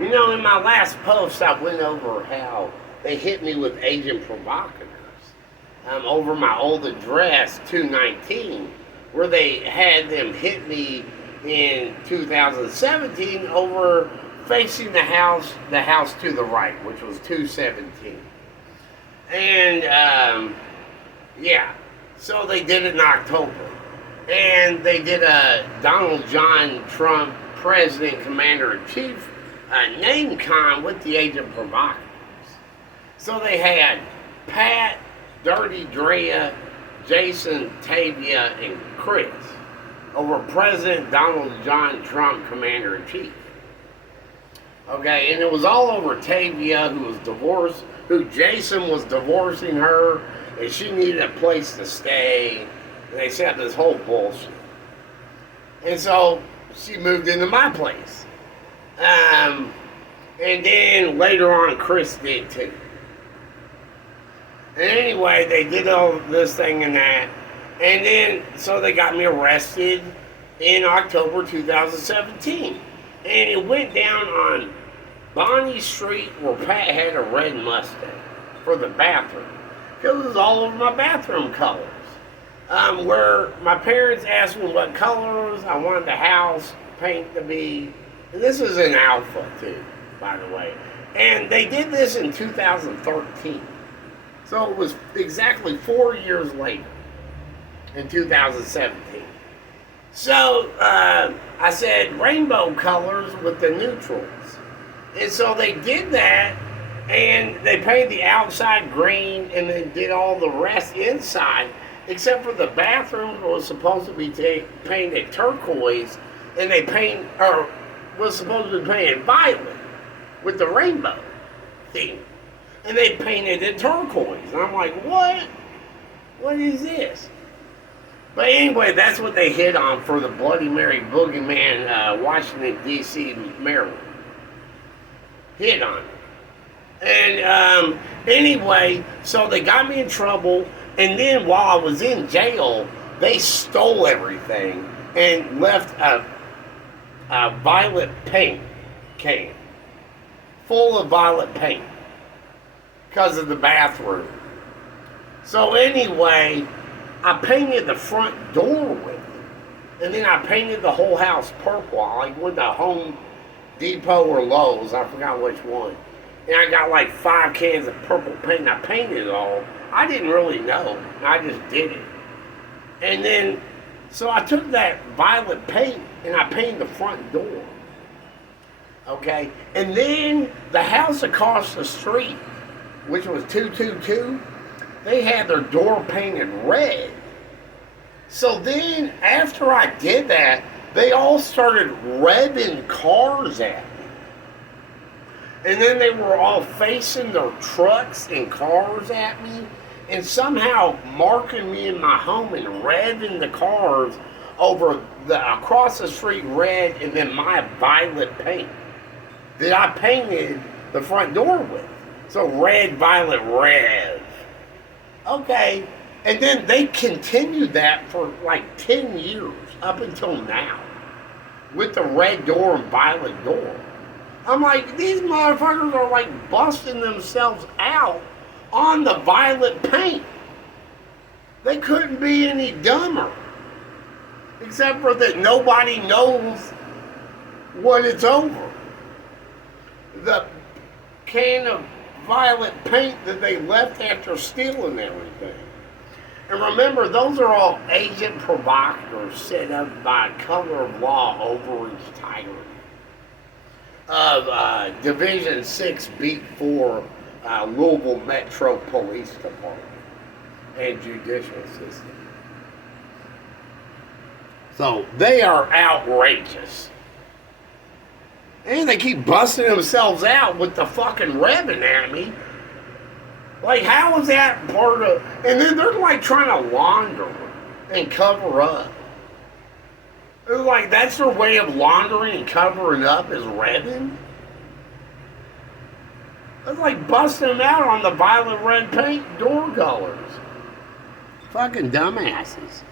You know, in my last post, I went over how they hit me with agent provocateurs over my old address, 219, where they had them hit me in 2017 over facing the house to the right, which was 217. And yeah, so they did it in October, and they did a Donald John Trump President Commander in Chief name con with the agent provocateurs. So they had Pat, Dirty Drea, Jason, Tavia, and Chris over President Donald John Trump Commander in Chief. Okay, and it was all over Tavia, who was divorced, who Jason was divorcing her, and she needed a place to stay. And they set this whole bullshit. And so she moved into my place. And then later on, Chris did too. And anyway, they did all this thing and that. And then, so they got me arrested in October 2017. And it went down on Bonnie Street where Pat had a red Mustang for the bathroom. Because it was all over my bathroom colors. Where my parents asked me what colors I wanted the house paint to be. And this is an alpha too, by the way. And they did this in 2013. So it was exactly 4 years later, in 2017. So I said rainbow colors with the neutrals. And so they did that, and they painted the outside green and then did all the rest inside, except for the bathroom was supposed to be painted turquoise, and they was supposed to be painted violet with the rainbow theme. And they painted it turquoise. And I'm like, what? What is this? But anyway, that's what they hit on for the Bloody Mary Boogeyman, Washington, D.C., Maryland. Hit on it. And anyway, so they got me in trouble. And then while I was in jail, they stole everything and left a violet paint can full of violet paint. Because of the bathroom. So anyway, I painted the front door with it. And then I painted the whole house purple. I went to Home Depot or Lowe's, I forgot which one. And I got like 5 cans of purple paint, and I painted it all. I didn't really know, I just did it. And then, so I took that violet paint, and I painted the front door. Okay? And then the house across the street, which was 222, they had their door painted red. So then, after I did that, they all started revving cars at me. And then they were all facing their trucks and cars at me, and somehow marking me in my home and revving the cars over the across the street red, and then my violet paint that I painted the front door with. So red, violet, red. Okay. And then they continued that for like 10 years up until now with the red door and violet door. I'm like, these motherfuckers are like busting themselves out on the violet paint. They couldn't be any dumber. Except for that nobody knows what it's over. The can of violet paint that they left after stealing everything. And remember, those are all agent provocateurs set up by color of law overreach tyranny of Division 6 Beat 4 Louisville Metro Police Department and judicial system. So they are outrageous. And they keep busting themselves out with the fucking revving at me. Like, how is that part of... And then they're like trying to launder and cover up. It's like, that's their way of laundering and covering up is revving? It's like busting them out on the violet red paint door colors. Fucking dumbasses.